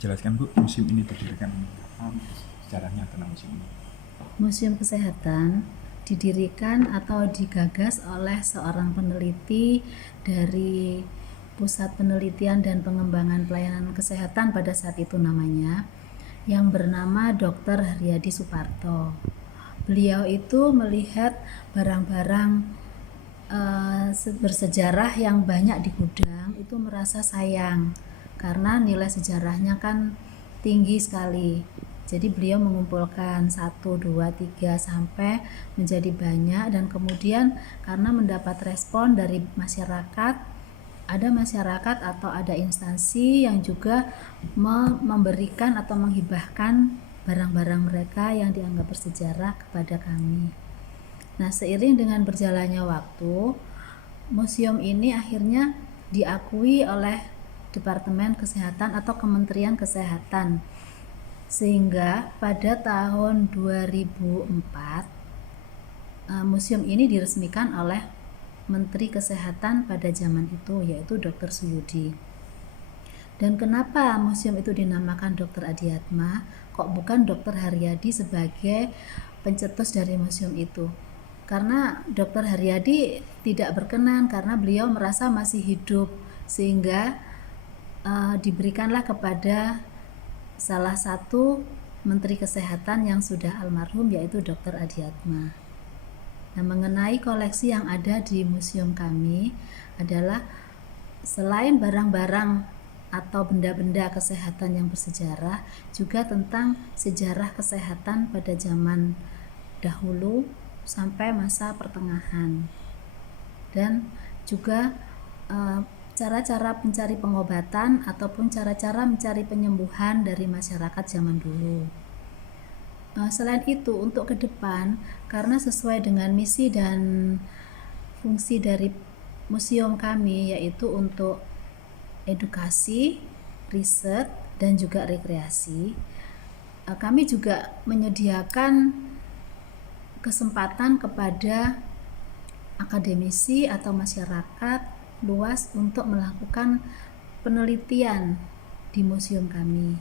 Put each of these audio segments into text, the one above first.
dijelaskan Bu, museum ini didirikan kapan, sejarahnya tentang museum ini? Museum Kesehatan didirikan atau digagas oleh seorang peneliti dari Pusat Penelitian dan Pengembangan Pelayanan Kesehatan pada saat itu namanya, yang bernama Dr. Haryadi Suparto. Beliau itu melihat barang-barang bersejarah yang banyak di gudang, itu merasa sayang karena nilai sejarahnya kan tinggi sekali. Jadi beliau mengumpulkan 1, 2, 3 sampai menjadi banyak, dan kemudian karena mendapat respon dari masyarakat, ada masyarakat atau ada instansi yang juga memberikan atau menghibahkan barang-barang mereka yang dianggap bersejarah kepada kami. Nah, seiring dengan berjalannya waktu, museum ini akhirnya diakui oleh Departemen Kesehatan atau Kementerian Kesehatan. Sehingga pada tahun 2004 museum ini diresmikan oleh Menteri Kesehatan pada zaman itu, yaitu Dr. Suyudi. Dan kenapa museum itu dinamakan Dr. Adiatma, kok bukan Dr. Haryadi sebagai pencetus dari museum itu? Karena Dr. Haryadi tidak berkenan karena beliau merasa masih hidup, sehingga diberikanlah kepada salah satu Menteri Kesehatan yang sudah almarhum, yaitu Dr. Adiatma. Nah, mengenai koleksi yang ada di museum kami adalah selain barang-barang atau benda-benda kesehatan yang bersejarah, juga tentang sejarah kesehatan pada zaman dahulu sampai masa pertengahan, dan juga cara-cara mencari pengobatan ataupun cara-cara mencari penyembuhan dari masyarakat zaman dulu. Selain itu, untuk ke depan, karena sesuai dengan misi dan fungsi dari museum kami, yaitu untuk edukasi, riset, dan juga rekreasi, kami juga menyediakan kesempatan kepada akademisi atau masyarakat luas untuk melakukan penelitian di museum kami.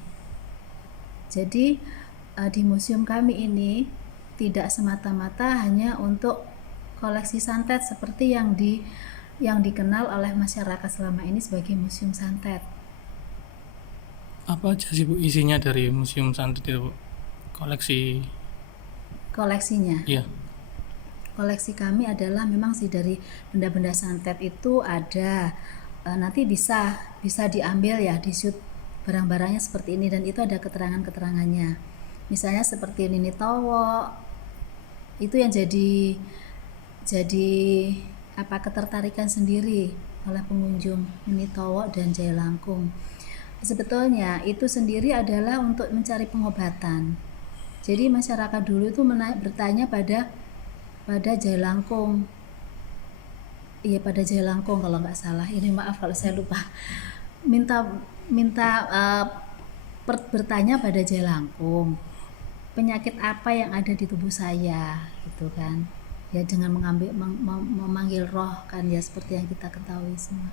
Jadi di museum kami ini tidak semata-mata hanya untuk koleksi santet seperti yang dikenal oleh masyarakat selama ini sebagai museum santet. Apa aja sih Bu isinya dari museum santet itu Bu? Koleksinya, Iya. koleksi kami adalah memang sih dari benda-benda santet itu ada, nanti bisa diambil ya, di shoot barang-barangnya seperti ini, dan itu ada keterangan-keterangannya. Misalnya seperti Nini Towo, itu yang jadi ketertarikan sendiri oleh pengunjung, Nini Towo dan Jaya Langkung. Sebetulnya itu sendiri adalah untuk mencari pengobatan. Jadi masyarakat dulu itu bertanya pada Jaya Langkung. Iya, pada Jaya Langkung kalau nggak salah. Ini maaf kalau saya lupa. Bertanya pada Jaya Langkung, penyakit apa yang ada di tubuh saya, gitu kan? Ya, dengan memanggil roh kan, ya seperti yang kita ketahui semua.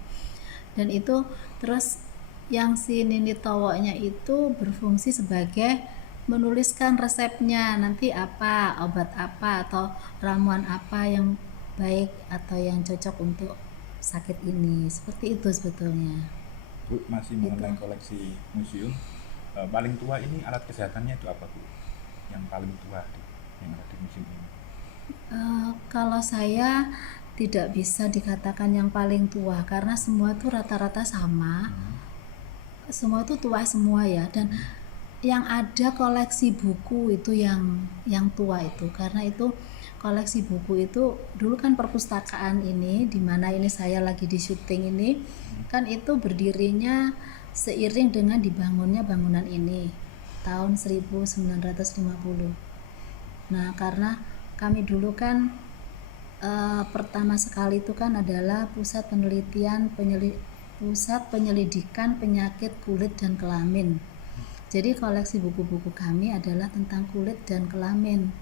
Dan itu terus yang si Nini Towo-nya itu berfungsi sebagai menuliskan resepnya, nanti apa, obat apa atau ramuan apa yang baik atau yang cocok untuk sakit ini. Seperti itu sebetulnya. Bu, masih mengenai koleksi museum, paling tua ini alat kesehatannya itu apa Bu? Yang paling tua yang ada di museum ini? Kalau saya tidak bisa dikatakan yang paling tua karena semua itu rata-rata sama. Semua itu tua semua ya, dan yang ada koleksi buku itu yang tua itu, karena itu koleksi buku itu dulu kan perpustakaan ini, di mana ini saya lagi di syuting ini, kan itu berdirinya seiring dengan dibangunnya bangunan ini tahun 1950. Nah, karena kami dulu kan pertama sekali itu kan adalah pusat penyelidikan penyakit kulit dan kelamin. Jadi koleksi buku-buku kami adalah tentang kulit dan kelamin.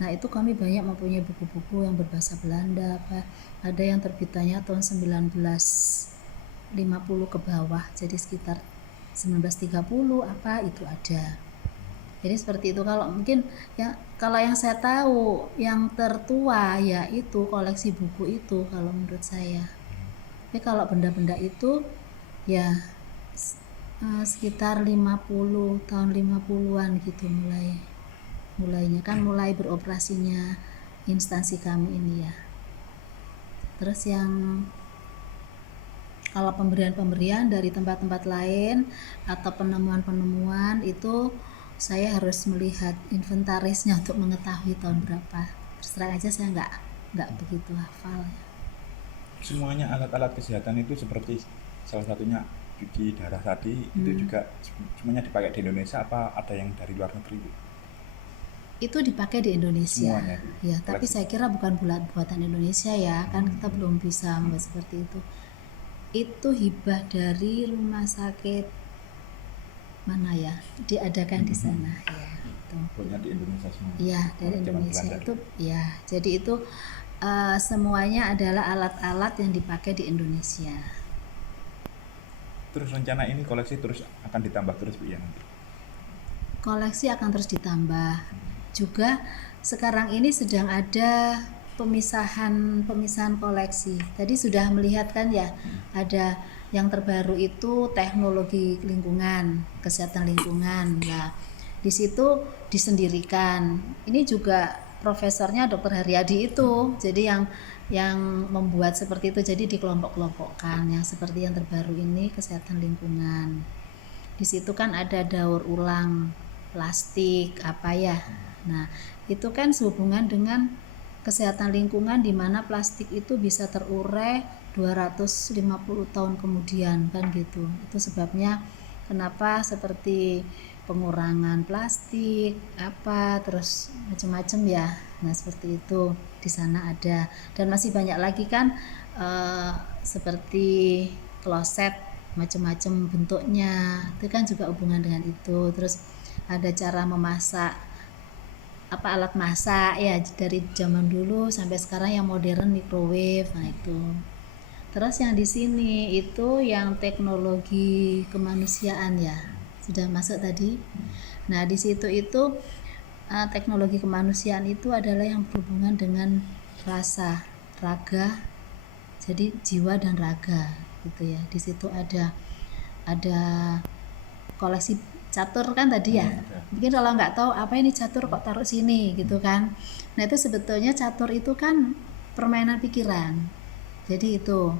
Nah, itu kami banyak mempunyai buku-buku yang berbahasa Belanda, ada yang terbitannya tahun 1950 ke bawah, jadi sekitar 1930 apa itu ada. Jadi seperti itu. Kalau mungkin kalau yang saya tahu yang tertua ya itu koleksi buku itu kalau menurut saya. Tapi kalau benda-benda itu ya sekitar 50 tahun 50-an gitu mulainya kan mulai beroperasinya instansi kami ini ya. Terus yang kalau pemberian dari tempat-tempat lain atau penemuan-penemuan itu saya harus melihat inventarisnya untuk mengetahui tahun berapa. Terus terang aja saya nggak begitu hafal ya. Semuanya alat-alat kesehatan itu seperti salah satunya cuci darah tadi itu juga semuanya dipakai di Indonesia apa ada yang dari luar negeri, Bu? Itu dipakai di Indonesia. Semuanya, Bu. Ya, tapi saya kira bukan buatan Indonesia ya, kan kita belum bisa membuat seperti itu. Itu hibah dari rumah sakit mana ya? Diadakan di sana ya. Itu. Pokoknya di Indonesia semua. Iya, dari Zaman Indonesia Belanda. itu ya. Jadi itu semuanya adalah alat-alat yang dipakai di Indonesia. Terus rencana ini koleksi terus akan ditambah terus, Bu, ya nanti? Koleksi akan terus ditambah. Juga sekarang ini sedang ada pemisahan koleksi. Tadi sudah melihat kan ya, ada yang terbaru itu teknologi lingkungan, kesehatan lingkungan. Nah, di situ disendirikan. Ini juga profesornya Dr. Haryadi itu. Jadi yang membuat seperti itu, jadi dikelompok-kelompokkan. Yang seperti yang terbaru ini kesehatan lingkungan. Di situ kan ada daur ulang plastik apa ya. Nah, itu kan sehubungan dengan kesehatan lingkungan di mana plastik itu bisa terurai 250 tahun kemudian kan gitu. Itu sebabnya kenapa seperti pengurangan plastik apa terus macam-macam ya. Nah, seperti itu di sana ada dan masih banyak lagi kan seperti kloset macam-macam bentuknya. Itu kan juga hubungan dengan itu. Terus ada cara memasak alat masak ya dari zaman dulu sampai sekarang yang modern microwave. Nah, itu. Terus yang di sini itu yang teknologi kemanusiaan ya. Sudah masuk tadi. Nah, di situ itu teknologi kemanusiaan itu adalah yang berhubungan dengan rasa, raga. Jadi jiwa dan raga gitu ya. Di situ ada koleksi catur kan tadi ya. Mungkin kalau nggak tahu apa ini catur kok taruh sini gitu kan. Nah, itu sebetulnya catur itu kan permainan pikiran. Jadi itu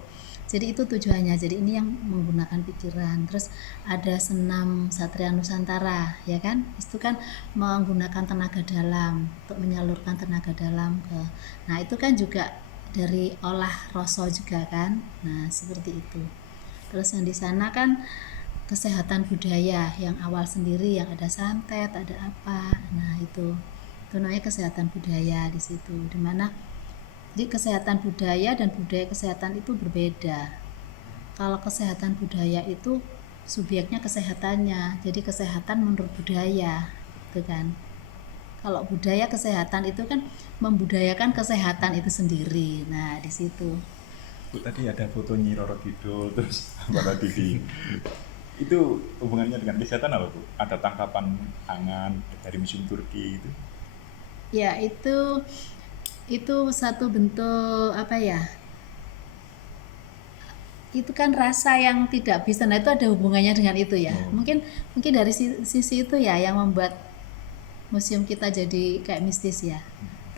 tujuannya. Jadi ini yang menggunakan pikiran. Terus ada senam Satria Nusantara ya kan. Itu kan menggunakan tenaga dalam untuk menyalurkan tenaga dalam ke. Nah, itu kan juga dari olah rasa juga kan. Nah, seperti itu. Terus yang di sana kan kesehatan budaya yang awal sendiri yang ada santet, ada apa. Nah, itu namanya kesehatan budaya di situ. Di mana jadi kesehatan budaya dan budaya kesehatan itu berbeda. Kalau kesehatan budaya itu subjeknya kesehatannya. Jadi kesehatan menurut budaya, gitu kan. Kalau budaya kesehatan itu kan membudayakan kesehatan itu sendiri. Nah, di situ. Bu, tadi ada foto Nyi Roro Kidul terus Mbak Didi. Itu hubungannya dengan kesehatan apa, Bu? Ada tangkapan tangan dari museum Turki itu? Ya, itu satu bentuk apa ya? Itu kan rasa yang tidak bisa. Nah, itu ada hubungannya dengan itu ya. Mungkin dari sisi itu ya yang membuat museum kita jadi kayak mistis ya.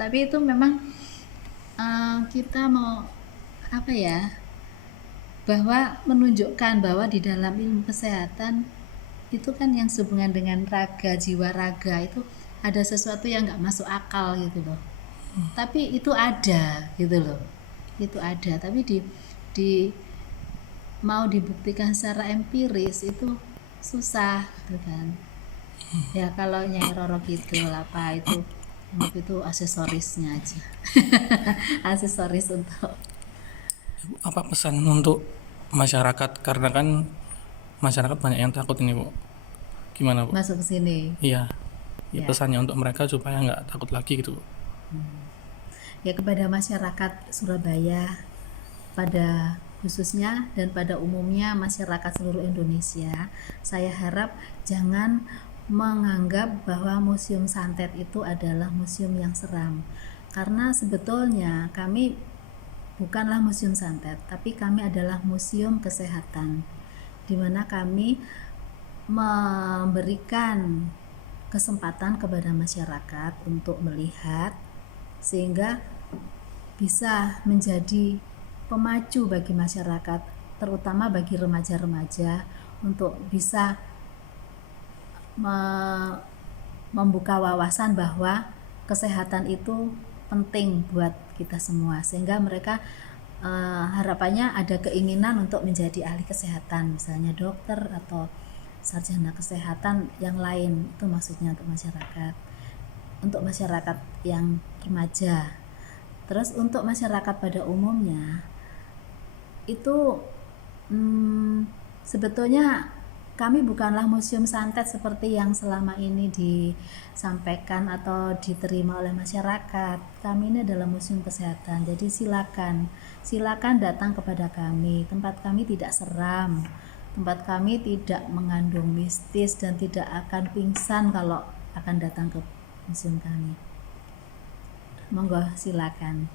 Tapi itu memang kita mau apa ya? Bahwa menunjukkan bahwa di dalam ilmu kesehatan itu kan yang sehubungan dengan raga, jiwa raga itu ada sesuatu yang nggak masuk akal gitu loh. Tapi itu ada gitu loh. Itu ada, tapi di mau dibuktikan secara empiris itu susah gitu kan. Ya kalau Nyai Roro Kidul apa itu aksesorisnya aja. Aksesoris untuk Apa pesan untuk masyarakat, karena kan masyarakat banyak yang takut ini, Bu. Gimana, Bu? masuk ke sini. Iya. Ya. Pesannya untuk mereka supaya nggak takut lagi gitu, Bu. Ya kepada masyarakat Surabaya, pada khususnya dan pada umumnya masyarakat seluruh Indonesia, saya harap jangan menganggap bahwa Museum Santet itu adalah museum yang seram. Karena sebetulnya kami bukanlah museum santet, tapi kami adalah museum kesehatan, di mana kami memberikan kesempatan kepada masyarakat untuk melihat sehingga bisa menjadi pemacu bagi masyarakat, terutama bagi remaja-remaja untuk bisa membuka wawasan bahwa kesehatan itu penting buat kita semua, sehingga mereka harapannya ada keinginan untuk menjadi ahli kesehatan, misalnya dokter atau sarjana kesehatan yang lain. Itu maksudnya untuk masyarakat yang remaja. Terus untuk masyarakat pada umumnya itu sebetulnya kami bukanlah museum santet seperti yang selama ini disampaikan atau diterima oleh masyarakat. Kami ini adalah museum kesehatan. Jadi silakan datang kepada kami. Tempat kami tidak seram. Tempat kami tidak mengandung mistis dan tidak akan pingsan kalau akan datang ke museum kami. Monggo silakan.